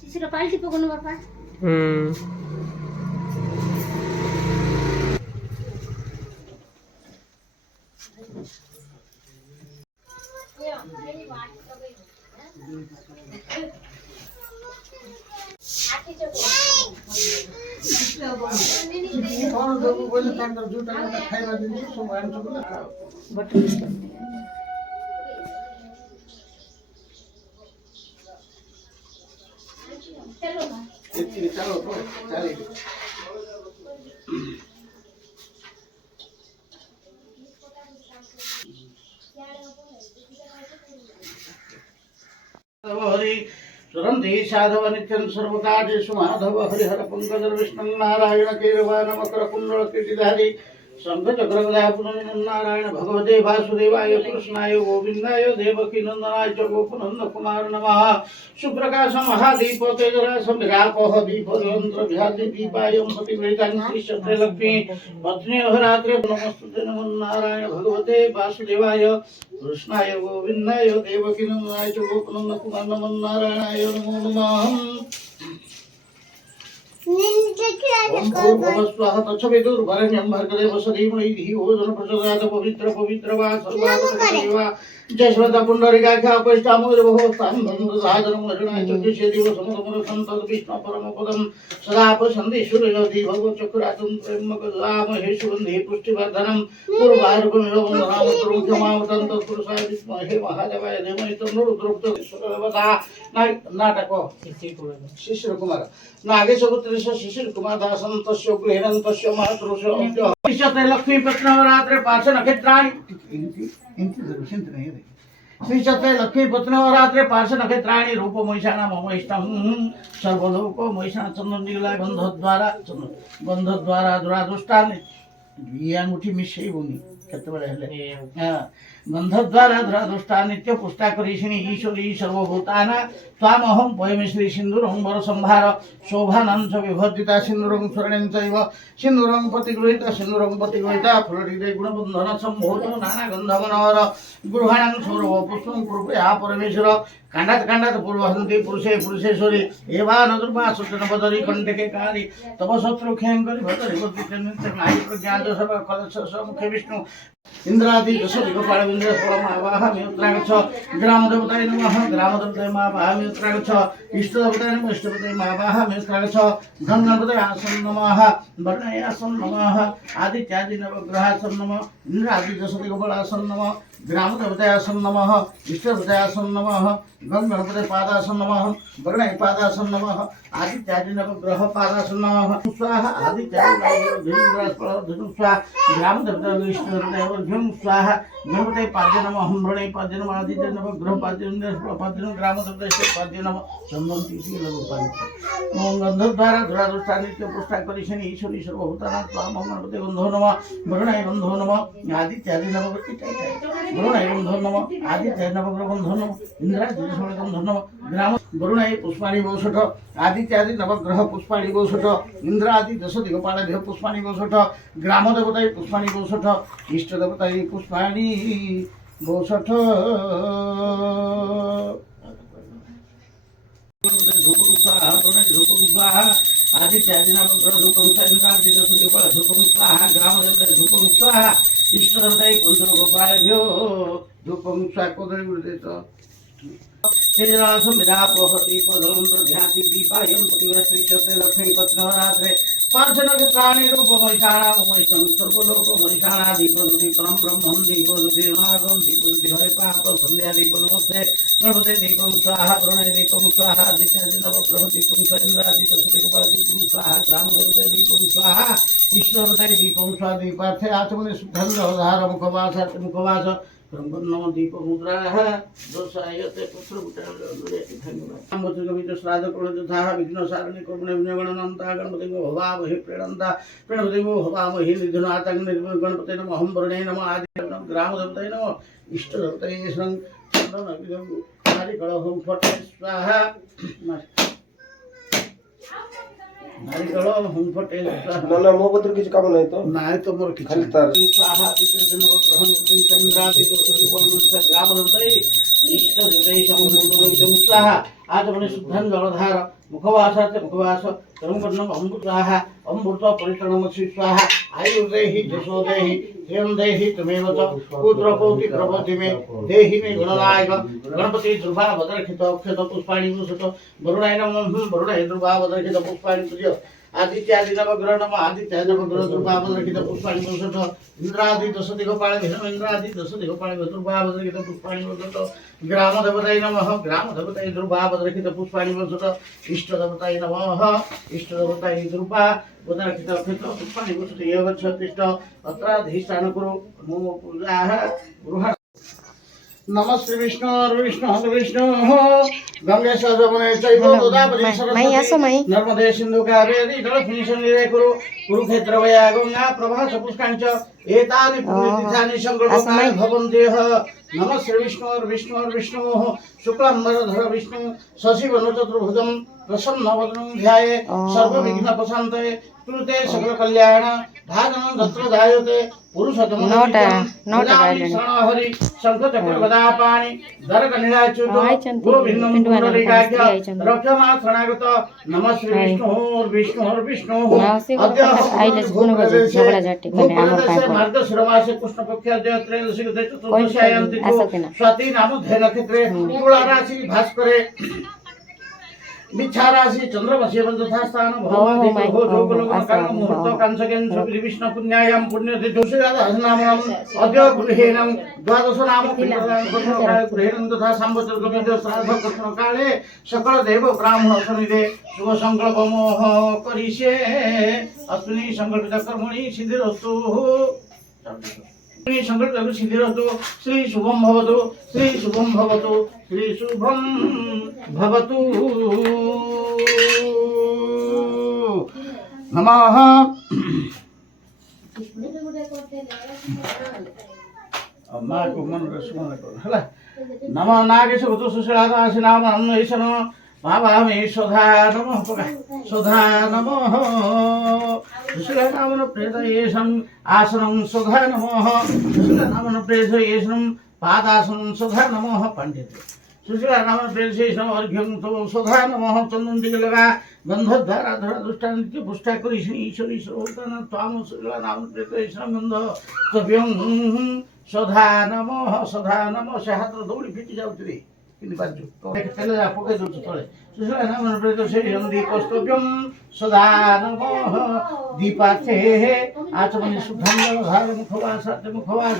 शिशिर पाल्टी पकड्नु पर्छ हरि सुरंधि साधव नित्यं सर्वकार्येषु माधव हरिहर पंकज विष्णु नारायण केरवान मकर कुंडल कीर्तिधारी शंख चक्र गदा नारायण भगवते वासुदेवाय कृष्णाय गोविंदाय देवकी नंदनाय च गोपनंद कुमार नमः सुप्रकाश महादीप तेजरास विरापह दीप यंत्र व्याधि दीपायं पतिव्रतां श्री लक्ष्मी पत्नी अहरात्रे नमस्ते नमो नारायण भगवते वासुदेवाय कृष्णाय गोविंदाय देवकी नंदनाय च गोपनंद कुमार नमो नारायणाय नमो नमः स्वाहा तत्सवितुर्वरेण्यं भर्गदेव सधीमहि धियो यो नः प्रचोदयात् पवित्र पवित्र वा सर्वात्मकदेवा जय श्रद्धा पुंडरीकाख्या अपैष्टामोर्भवो स्थानं धनुर्धाजनं हरिणाय चतुष्य दिवसमदमर सन्तत विष्णु परमपदं सदा पशन्ति सूर्योदि भगवत् चक्रातं त्र्यम्बकदामहे सुगन्धे पुष्टिवर्धनं पूर्वार्कमिव वन्दनामि कृष्णमावतं तत्पुरुषाय विद्महे महादेवाय धीमहि तन्नो रुद्रः सुरवता नाटक शिशिर कुमार नागेशपुत्रेश शिशिर कुमार दासं तस्य गृहेणं तस्य मातृस्य विशते लक्ष्मी पत्नवरात्रे पार्श्व नक्षत्राणि श्रीचते लक्ष्मी पत्नवरात्रे पार्श्व नक्षत्राणि रूप महिषाणा मम इष्टं सर्वलोक महिषाणा चंद्रनिला गंध द्वारा दुरादुष्टानि अंगूठी मिशेई बोनी केतबळे हेले गंधद्वारा धरादुष्टा नित्य पुष्टा करीषिणी ईश्वरी सर्वभूताना त्वामहं पयमिश्री सिंधुरं वरसंभार शोभानं च विभर्जिता सिंधुरं स्वर्णेन चैव सिंधुरं प्रतिगृहीता फुलटिते गुणबन्धन संभूतो नाना गंधमनोहर गृहाणां सौरभ पुष्पं कृपया परमेश्वर कांडात पूर्वहन्ति पुरुषे पुरुषेश्वरी एवा नदुर्मा सुजनपदरी कंटके कारी तव शत्रु खेंकरी भतरि भक्तिचन्द्र नाहि प्रज्ञात सब कलश मुखे विष्णु इंद्रादि दशदिगपाल इंद्र परमावाहमि उत्तरागच्छ ग्रामदेवताय नमः ग्रामदेवताय मावाहमि उत्तरागच्छ इष्टदेवताय नमः इष्टदेवताय मावाहमि उत्तरागच्छ गणपतये आसन नमः वर्णये आसन नमः आदित्यादि नवग्रहासन नमः इंद्रादि दशदिगपाल आसन नमः ग्रामदेवताय आसन नमः इष्टदेवताय आसन नमः गणपतये पादासन नमः वर्णये पादासन नमः आदित्यादि नवग्रह पादासन नमः स्वाहा आदित्यादि नवग्रह स्वाहा ग्रामदेवताय इष्टदेवताय झुम स्वाहा गणपतये पाद्य नमः हंभृणे पाद्य नमः आदित्य नवग्रह पाद्य पाद्य ग्रामदेवताय पाद्य नमः चंदनतीति लघुपाद्य ओम गंधद्वारा धरादुष्टा नित्य पुष्टा करीषिणी ईश्वरी सर्वभूतानां त्वां गणपते गंधो नमः वर्णाय गंधो नमः आदित्यादि नवग्रह वरुणाय गंधो नमः आदित्याय नवग्रह गंधो नमः इंद्रादि गंधो नमः ग्राम वरुणाय पुष्पाणि वोषठ आदित्यादि नवग्रह पुष्पाणि वोषठ इंद्रादि दशदिगपाल पुष्पाणि वोषठ ग्रामदेवताय पुष्पाणि वोषठ इष्टदेवताय पुष्पाणि वोषठ धूपं स्वाहा आदित्यादि नवग्रह धूपं स्वाहा इंद्रादि दशदिगपाल धूपं स्वाहा ग्रामदेवताय धूपं स्वाहा इष्टदेवताय पंचगोपालेभ्यो धूपं स्वाहा कोदरीवृतेत ध्याति दीपायं प्रतिवश्रीक्षते लक्ष्मी पत्नवरात्रे पार्श्वनक्षत्राणि रूपमहिषाणा ममैषं सर्वलोक महिषाणाधिपति परं ब्रह्मं दीपदुतिर्मार्गं दीपदुति हरे पाप संध्या दीप नमस्ते गणपते दीपं स्वाहा प्रणय दीपं स्वाहा आदित्यादि नवग्रह दीपं स्वाहा इंद्रादि दशदिगपाल दीपं स्वाहा ग्रामदेवते दीपं स्वाहा ईश्वरते दीपं स्वाहा दीपार्थे आचमने शुद्धं मुखवास ब्रह्मण्य दीप मुद्राः दोषायते पुत्रपुत्र श्राद्ध प्रणोदथा विघ्न सारणी कर्मणे विघ्नगणनन्ता गणपति भवामहे प्रणन्ता प्रणपति भवामहे निधुनातं गणपते नमः हम वर्णे नमः आदि ग्रामदेवताय नमः इष्टदेवताय शं चन्दनविदं हरिकलहं फटे स्वाहा ନାରିକଳ ହୁମ୍ଫଟେ ନା ମୋ କତିରେ କିଛି କାମ ନାହିଁ ତ ନାଇଁ ତ ମୋର କିଛି ଖାଲି ତାର ସାହା ଦିତେ ଦିନ ଗ୍ରହଣ ଇନ୍ଦ୍ରାଦି ଗ୍ରାମ ଦେବତାଇ ଇଷ୍ଟ ଦେବତାଇ ସମୁଦ୍ର ସାହା ଆଚମଣି ଶୁଦ୍ଧାନ୍ ଜଳଧାର ମୁଖବାସାତେ ମୁଖବାସ ତରୁଂବର୍ଣ୍ଣଂ ଅମୃତାହା ଅମୃତ ପରିତଣମସି ସ୍ୱାହା ଆୟୁର୍ଦେହି ଯଶୋ ଦେହି धियं देहि त्वमेव च पुत्र पौति प्रभृति मे देहि मे गणनायक गणपति दुर्वा वदर्खित अक्षत पुष्पाणि पुष्ट वरुणाय नमः वरुणाय दुर्वा वदर्खित पुष्पाणि पूज्य आदित्यादि नवग्रह नम आदित्य नवग्रह दुर्वा वदर्खित पुष्पाणि पुष्ट इंद्रादि दश दिगपाल विष्णु इंद्रादि दश दिगपाल दुर्वा वदर्खित पुष्पाणि पुष्ट ग्राम देवताय नमः ग्राम देवताय दुर्वा वदर्खित पुष्पाणि पुष्ट इष्ट देवताय नमः इष्ट देवताय दुर्वा वदर्खित अक्षत पुष्पाणि पुष्ट एव छत्तिष्ठ अत्राधिष्ठान कुरु मम पूजाः गृह नमस्ते विष्णु विष्णु गंगे सजमने चैव गोदावरी सरस्वती नर्मदे सिंधु कावेरी जलस्मिन् सन्निधे कुरु कुरुक्षेत्र वया गंगा प्रभा पुष्काणि च एतानि पुण्यतीर्थानि संकल्पकानि भवन्त्यः नमस्ते विष्णु शुक्लाम्बरधर विष्णु शशिवर्णं चतुर्भुजं प्रसन्नवदनं ध्याये सर्वविघ्नोपशान्तये कृते सकल कल्याण भागनं तत्र जायते पुरुषोत्तम हरि शंख चक्र गदा पाणि दरकनिलाच्युत गोविन्दं पुंडरीकाक्ष रक्षमा शरणागत नमः श्री विष्णु अद्य मार्गशिरमासे कृष्णपक्ष त्रयोदशी चतुर्दश्यायां तिथौ स्वाति नाम नक्षत्रे तुला राशि भास्करे मिच्छा राशि चंद्रमसी तथा स्थान मुहूर्त कांसकेन विष्णु पुण्यायां पुण्यतिथौ नामनम अद्य गृहेणं द्वादश नाम गृहेणं तथा संवत्सर श्राद्ध कृष्ण काले सकल देव ब्राह्मण सन्निधे शुभ संकल्प मोह करिष्ये अस्मिन् संकल्पित कर्मणि सिद्धिरस्तु संकल्प सिद्धिरस्तु श्री शुभम भवतु श्री शुभम भवतु श्री शुभम भवतु नमः अम्मा को मन रसमन कर हला नमः नागेश भूत सुशीलादासी नाम अन्वेषण भावामि सुधा नमः सुधा नमः सुशीला नामन प्रेतयेशं आसनं सुधा नमः सुशीला नामन प्रेतयेशं पादासनं सुधा नमः पंडित सुशीला नामन प्रेतयेशं अर्घ्यं तो सुधा नमः चंदन दिगलगा गंधद्वारा धरा दुष्टानित्य पुष्टा करिष्णि ईश्वरी सर्वोत्तम त्वाम सुशीला नामन प्रेतयेशं गंध तव्यं सुधा नमः से हाथ दौड़ी फिटी जाउतरी किनि पाजु तेले जा पके दउछ तळे सुशीला नामन प्रेतयेशं यंदी कस्तव्यं सुधा नमः दीपाथे आचमनि शुद्धांगल धार मुखवासाते मुखवास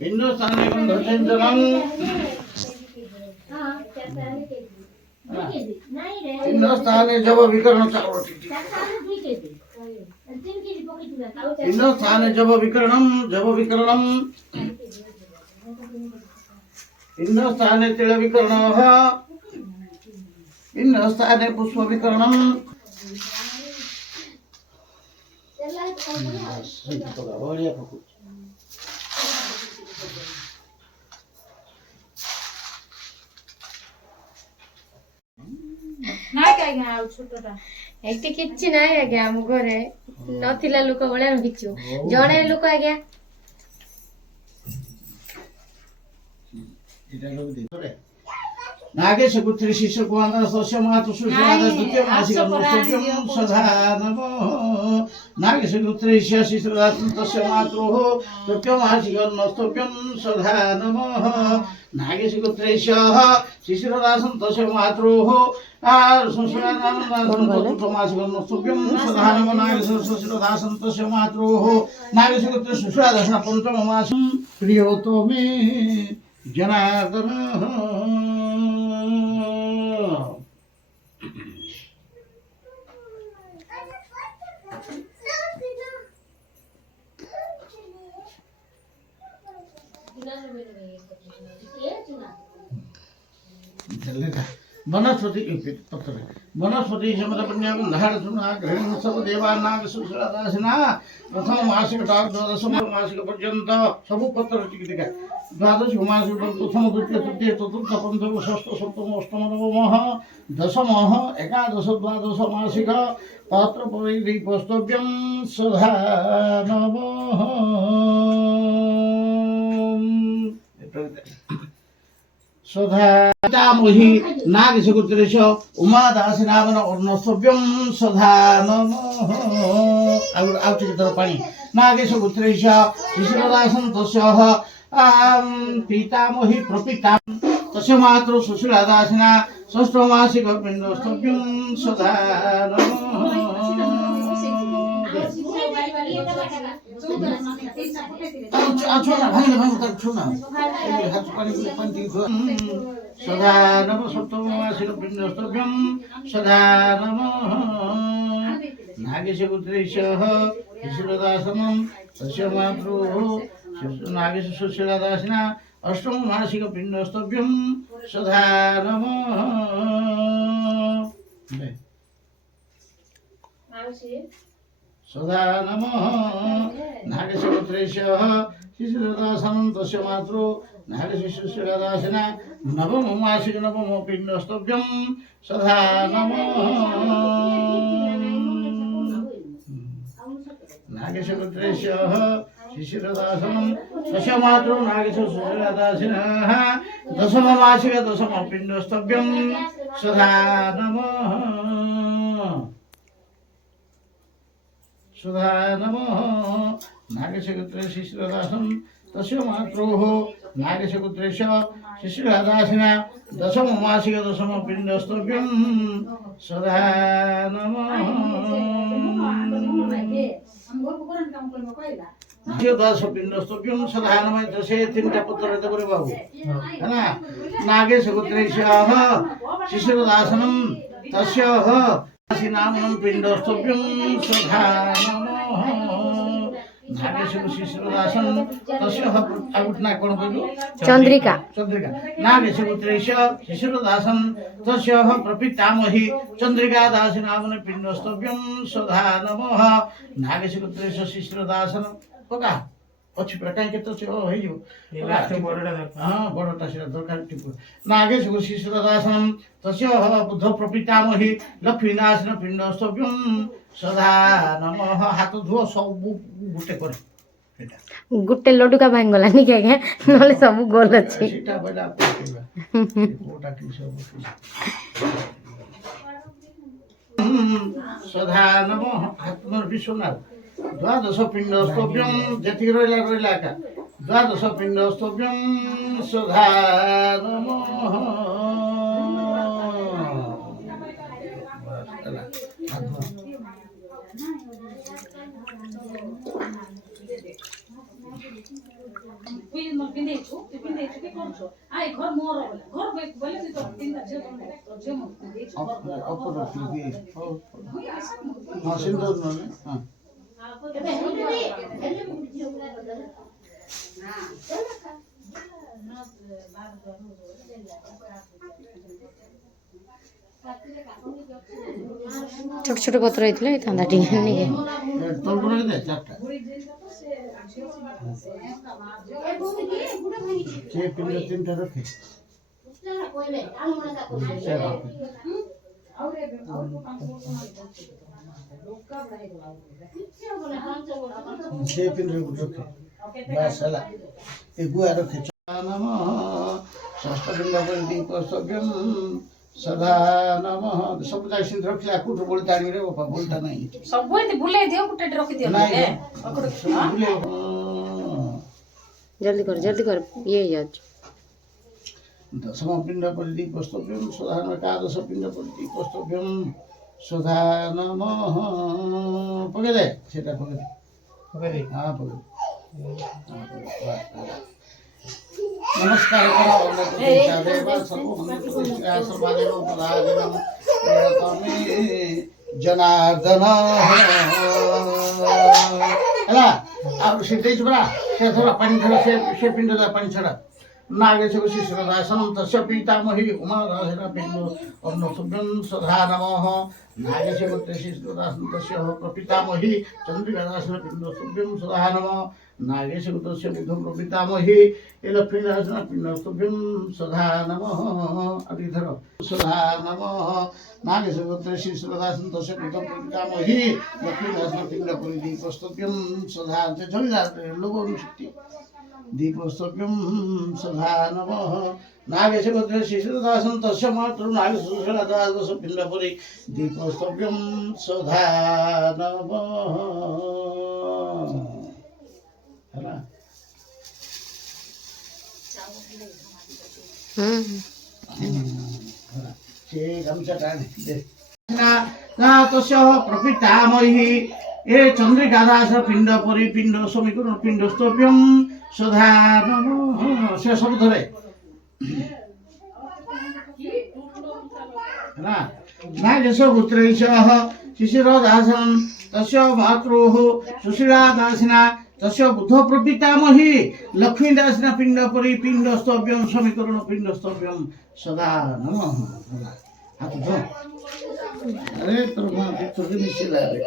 हिंदुस्तानी गंधचंदनम हिंदुस्तानी जब विकर्ण हिंदुस्तानी जब विकरणम हिंदुस्तानी तिल विकर्णः हिंदुस्तानी पुष्प विकर्णम ଏଠି କିଛି ନାହିଁ ଆଜ୍ଞା ଆମ ଘରେ ନଥିଲା ଲୋକ ଭଳିଆ ଆମେ ବିଛୁ ଜଣେ ଲୋକ ଆଜ୍ଞା नागेश पुत्री शिष्य कुमार सस्य मातु सुषमाद द्वितीय मासिक अनुष्ठेयं सदा नमः नागेश पुत्री शिष्य तस्य मातुः तृतीय मासिक अनुष्ठेयं सदा नमः नागेश पुत्री शिशिरदासं तस्य मातुः चतुर्थ मासिक अनुष्ठेयं सदा नमः नागेश शिशिरदासं तस्य मातुः नागेश पुत्री सुषमाद पंचम मासं प्रियोतो मे जनार्दन वनस्पति पत्र वनस्पति समरपुण्याग्रहण सब देवानाग सुशलादासिना प्रथम मासिक द्वादश मासिक पर्यंत सब पत्र टिका द्वादश मासिक प्रथम द्वितीय तृतीय चतुर्थ पंचम षष्ठ सप्तम अष्टम नवम दशम एकादश द्वादश मासिक पत्र परिपस्तव्यम सदा नमः सदामहि नागशकुत्रेश उमादासिनावन अर्णस्तव्यम सदा नमः आवश्यकतर पाणी नागशकुत्रेश शिशिरदासन तस्य पितामहि प्रपिता तस्य मातृ सुशीलादासिना षष्ठमासिक पिण्डस्तव्यम सदा नमः सदा नमः सप्तमासिक पिण्डस्तव्यम सदा नमः नागेशपुत्रेशः शिशिरदासनं तस्य मातृः नागेश सुशीलादासिना अष्टममासिक पिण्डस्तव्यम सदा नमः सदा नमः नागेशपुत्रेशः शिशिरदासनं तस्य मातृ नागेशशिशिरदासिना नवममासिक नवमो पिण्डस्तव्यम सदा नमः नागेशपुत्रेशः शिशिरदासनं तस्य मातृ नागेशशिशिरदासिनः दशममासिक दशमो पिण्डस्तव्यम सदा नमः सदा नमः नागेशपुत्रे शिशिरदासं तस्य मातृः नागेशपुत्रेश शिशिरदासिना दशममासिक दशम पिण्डस्तव्यम सदा नमः दश पिण्डस्तव्यम सदा नमः जैसे तीनटा पुत्र रहते बोले बाबू है ना नागेशपुत्रेश शिशिरदासनं तस्य नामनं पिण्डस्तव्यम सदा नमः नागेशशिशिरदासन तस्य आउटना कोण बोलू चंद्रिका चंद्रिका नागेशपुत्रेश शिशिरदासन तस्य प्रपितामही चंद्रिका दासी नामनं पिण्डस्तव्यम सदा नमः नागेशपुत्रेश शिशिरदासन पका अच्छी प्रकार के तो हो ही लास्ट बड़टा हां बड़टा से दरकार टिप नागेश शिशिरदासनं तस्य बुद्ध प्रपितामही लक्ष्मीनाशन पिण्डस्तव्यम सदा नमः हाथ धुओ सब गुटे करे गुटे लड्डू का भांगला नहीं क्या क्या नले सब गोल अछि सीटा बड़ा कोटा की सब सदा नमः आत्मर विश्वनाथ द्वादश पिण्डस्तव्यम जति रोइला का द्वादश पिण्डस्तव्यम सदा नमः छोट छोट पत्र होइतले थांदा ठीक नहीं के तो बोले दे चारटा छे पिंड तीनटा रखे छे पिंड रखे बस हला ए गुआ रखे नमः षष्ठ पिंड पर दीपस्तव्यम सदा नमः सब जाय सिंध रखला कुठ बोलता नहीं रे बापा बोलता नहीं सब बोलते भूले दियो कुटे रखि दियो नहीं जल्दी कर ये जाच दशम पिंड पर दीपस्तव्यम सदा नमः एकादश पिंड पर दीपस्तव्यम सदा नमः पकड़ दे सेटा पकड़ दे हां पकड़ नमस्कार करो जनार्दन है अब सीधे बड़ा से थोड़ा पानी थोड़ा से पिंड पानी छड़ा नागेशो शिश्रदासनं तस्य पीतामही उमादासेन पिण्डो अन्नसुभ्यं सदा नमः नागेशो शिश्रदासनं तस्य प्रपितामही चन्द्रिकादासेन पिण्डो सुभ्यं सदा नमः नागेशो तस्य बुद्धं प्रपितामही लक्ष्मीदासेन पिण्डो सुभ्यं सदा नमः अतिधर सदा नमः नागेशो शिश्रदासनं तस्य बुद्धं प्रपितामही लक्ष्मीदासेन पिण्डो परिदीपस्तुभ्यं सदा जलिदार लोगों शक्ति दीपोस्तभ्यं सदा नमः नागेशपुत्र शिशुदासं तस्य मातृ नागेशदास पिण्डपुरी दीपोस्तभ्यं सदा नमः है ना तस्य प्रपितामही ए चंद्रिकादास पिंडपुरी पिंड समीकरण पिंडस्तभ्यं सदा नमः से सब धरे ना नागेशपुत्रैषः शिशिरदासं तस्य मातृः सुशीलादासिना तस्य बुद्ध प्रपितामही लक्ष्मीदासिना पिंडपुरी पिंडस्तभ्यं समीकरण पिंडस्तभ्यं सदा नमः हाथ धो अरे तो मिशिला रे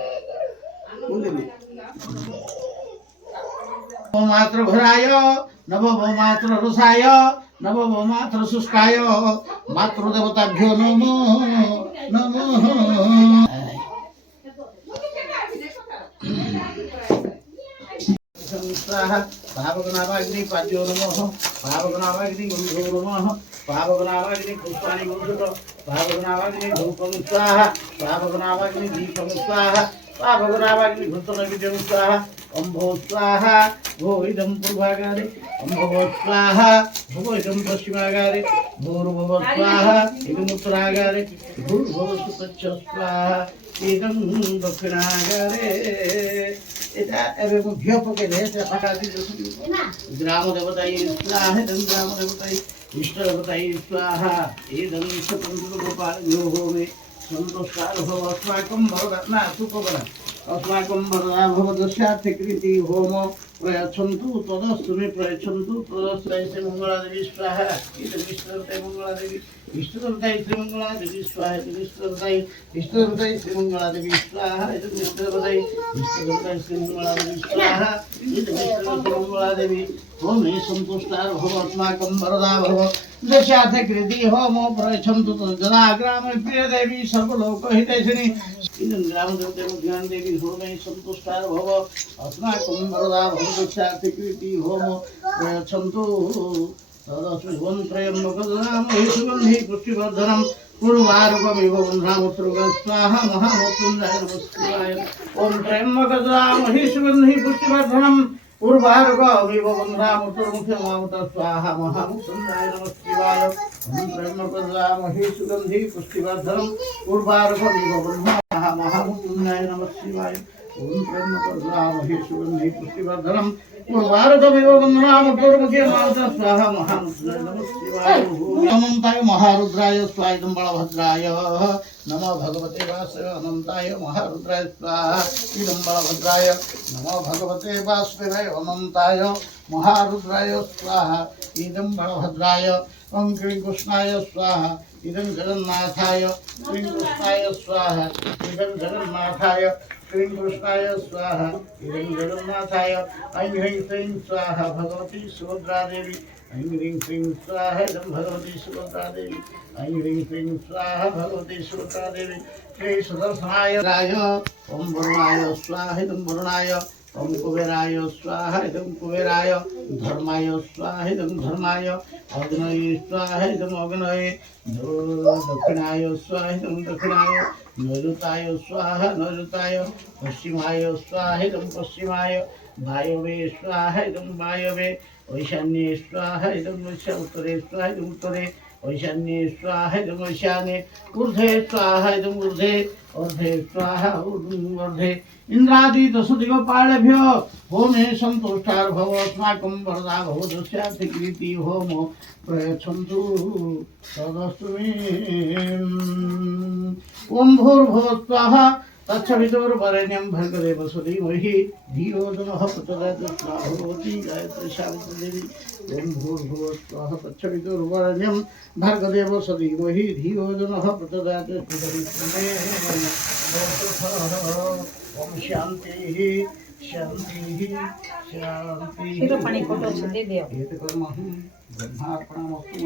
मात्र भराय नव मात्र रसाय नव मात्र शुष्काय मात्र देवताभ्यो नमो नमः पावगनावाग्नि पाद्यो नमः पावगनावाग्नि गुरुभ्यो नमः पावगनावाग्नि पुष्पाणि गुरुभ्यो पावगनावाग्नि धूपं स्वाहा पावगनावाग्नि दीपं स्वाहा पावगनावाग्नि घृतनैवेद्यं स्वाहा अम्भो स्वाहा भो इदं पूर्वागारे अम्भो स्वाहा भो इदं पश्चिमागारे भूर्भुव स्वाहा इदं उत्तरागारे भूर्भुव सुतच्च स्वाहा इदं दक्षिणागारे এটা এবং ঘিও পকে দেছে ফাটা দিয়ে গ্রাম দেবতাই स्वाहा इदं ग्राम देवताई इष्ट देवताई स्वाहा इदं स्वतंत्र गोपाल योगोमे संतोषकार भव अस्माकं भवना सुखकर अस्माकं वरदा भवदस्यार्थकृति होम प्रयच्छन्तु तदस्तु मे प्रयच्छन्तु तदस्तु श्री मंगला देवी स्वाहा इदं इष्टदेवताय मंगला देवी इष्टदेवताय श्री मंगला देवी स्वाहा इदं इष्टदेवताय श्री मंगला देवी स्वाहा इदं इष्टदेवताय श्री मंगला देवी स्वाहा इदं इष्टदेवताय मंगला देवी ओम मे संतुष्टार भव अस्माकं वरदा भव दस्यार्थकृति होम प्रयच्छन्तु तदा ग्राम प्रिय देवी सर्वलोकहितैषिणी इदं ग्राम देवताय ज्ञान देवी होम मे संतुष्टार भव अस्माकं वरदा भव दस्यार्थकृति होम प्रयच्छन्तु तदस्मि ओम त्र्यम्बकं सुगन्धि पुष्टिवर्धनं पूर्वारुकमिव ब्रह्मोत्तरं स्वाहा महामृत्युञ्जय नमः शिवाय ओम त्र्यम्बकं सुगन्धि पुष्टिवर्धनं पूर्वारुकमिव ब्रह्मोत्तरं स्वाहा महामृत्युञ्जय नमः शिवाय ओम त्र्यम्बकं सुगन्धि पुष्टिवर्धनं पूर्वारुकमिव महामृत्युञ्जय नमः शिवाय ओम त्र्यम्बकं सुगन्धि पुष्टिवर्धनं पूर्वारुकमिव ब्रह्मोत्तरं स्वाहा महामृत्युञ्जय नमः शिवाय अनंताय महारुद्राय स्वाहा इदं बलभद्राय नमो भगवते वासुदेवाय अनंताय महारुद्राय स्वाहा इदं बलभद्राय नमो भगवते वासुदेवाय अनंताय महारुद्राय स्वाहा इदं बलभद्राय ओम क्लीं कृष्णाय स्वाहा इदं जगन्नाथाय क्लीं कृष्णाय स्वाहा इदं जगन्नाथाय क्लीं कृष्णाय स्वाहा इदं जगन्नाथाय ऐं ह्रीं श्रीं स्वाहा भगवती सुभद्रा देवी ऐं ह्रीं श्रीं स्वाहा इदं भगवती सुभद्रा देवी ऐं ह्रीं श्रीं स्वाहा भगवती सुभद्रा देवी श्री सुदर्शनाय राय ओम वरुणाय स्वाहा इदं वरुणाय ओम कुबेराय स्वाहा इदं कुबेराय धर्माय स्वाहा इदं धर्माय अग्नये स्वाहा इदं अग्नये दक्षिणाय स्वाहा इदं दक्षिणाय नैऋताय स्वाहा नैऋताय पश्चिमाय स्वाहा इदं पश्चिमाय वायवे स्वाहा इदं वायवे ईशान्ये स्वाहा इदं उत्तरे स्वाहा इदं उत्तरे ईशान्ये स्वाहा इदं ईशान्ये ऊर्ध्वे स्वाहा इदं ऊर्ध्वे ऊर्ध्वे स्वाहा ऊर्ध्वे इंद्रादि दशदिगपालेभ्यो होमे संतुष्टार भव अस्माकं वरदा भव दस्यार्थकृति होम प्रयच्छन्तु तदस्तु मे ओम भूर्भुवः स्वाहा तत्सवितुर्वरेण्यं भर्गदेवस्य धीमहि धियो यो नः प्रचोदयात् भगवती गायत्री सावित्री देवी ओम भूर्भुवः स्वः तत्सवितुर्वरेण्यं भर्गदेवस्य धीमहि धियो यो नः प्रचोदयात् ओम शांति शांति शांति କ୍ଷୀର ପାଣି ଫଟୋ ଅଛି ଦେଇଦିଅ एत कर्महं ब्रह्मार्पणमस्तु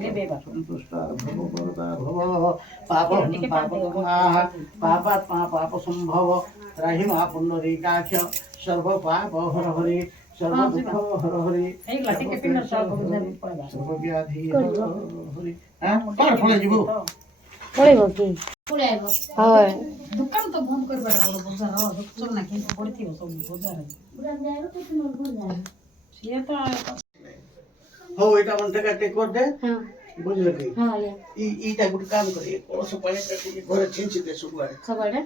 ଦେବେ संतुष्टा भव वरदा भव पापं पापकर्माः पापात्मा पापसंभव त्राहि मा पुण्डरीकाक्ष सर्व पाप हर हरि सर्व दुःख हर हरि ହେଇଗଲା ଟିକେ ପିଣ୍ଡ ସହ ପଳେଇବା सर्व व्याधि हर हरि हां कौन फळे जीवो ପଳେଇବ କି ହଁ ଦୋକାନ ତ ବନ୍ଦ କରିବାଟା ବଡ଼ ବଜାର ସବୁ ନା କେମିତି ପଡ଼ିଥିବ ସବୁ ବଜାର ସିଏ ତ हो एटा मन टका टेक कर दे ହଁ बुझले कि ହଁ ईटा गुड काम करे कोस पाए के घरे छिंची दे सुबारे ସବୁଆଡ଼େ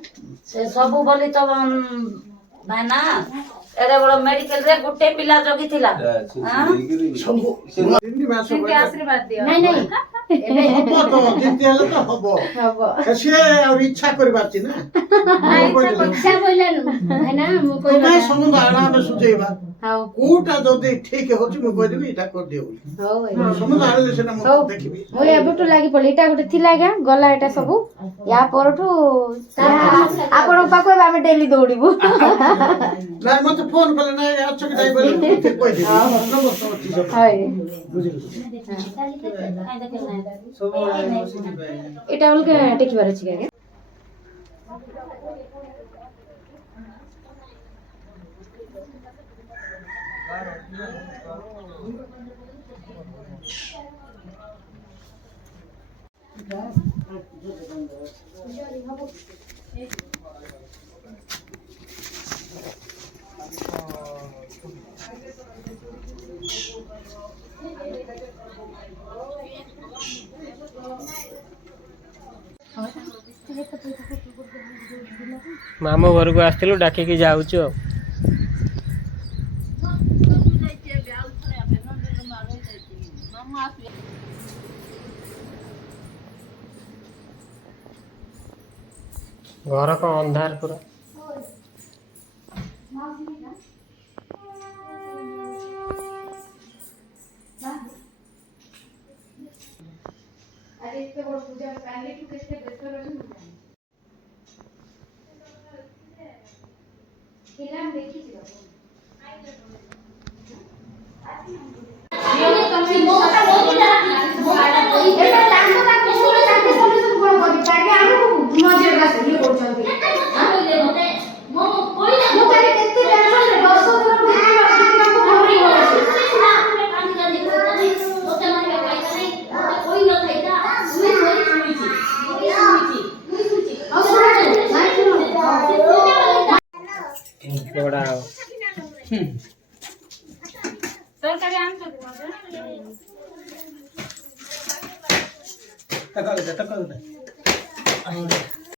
ସେ ସବୁ ବୋଲି ତ ଭାଇନା ଏଡେ ବଡ ମେଡିକାଲ ରେ ଗୋଟେ ପିଲା ଜଗିଥିଲା सब हिंदी में सब ଆଶୀର୍ବାଦ ଦିଅ ନାଇଁ ନାଇଁ ଏବେ हबो तो जिते हले तो हबो ହବ से और इच्छा करबाची ना ଇଚ୍ଛା କହିଲାନୁ ଭାଇନା ମୁଁ କହିବା तुम्हें समुद आना में सुझेबा ହଉ कोटा जदी ठीक होची मु कह देबी इटा कर दियो ହଉ ଭାଇ समुद आले से ना मु ହଉ देखिबी ମୁଁ ଏବେଠୁ ଲାଗି ପଡିଲି ଏଇଟା ଗୋଟେ ଥିଲା ଆଜ୍ଞା ଗଲା ଏଇଟା ସବୁ ୟା ପରଠୁ ଆପଣଙ୍କ ପାଖକୁ ଏବେ ଆମେ ଡେଲି ଦୌଡ଼ିବୁ ना मते फोन करले ना अच्छा कि जाई बोले ठीक कह देबी नंबर तो ठीक है ହଏ बुझिलु ଏଇଟା ଅଲଗା ଟେକିବାର ଅଛି କି ଆଜ୍ଞା ମାମୁଁ ଘରକୁ ଆସିଥିଲୁ ଡାକିକି ଯାଉଛୁ ଆଉ ଘର କଣ ଅନ୍ଧାର ପୁରା ଆଜି ଏତେ ବଡ଼ ପୂଜା କାଲିଠୁ କେତେ ବ୍ୟସ୍ତ ରହିଛୁ ପିଲା ଦେଖିଛି ବଡ଼ା ଆଉ ତରକାରୀ ଆଣିଛନ୍ତି टका दे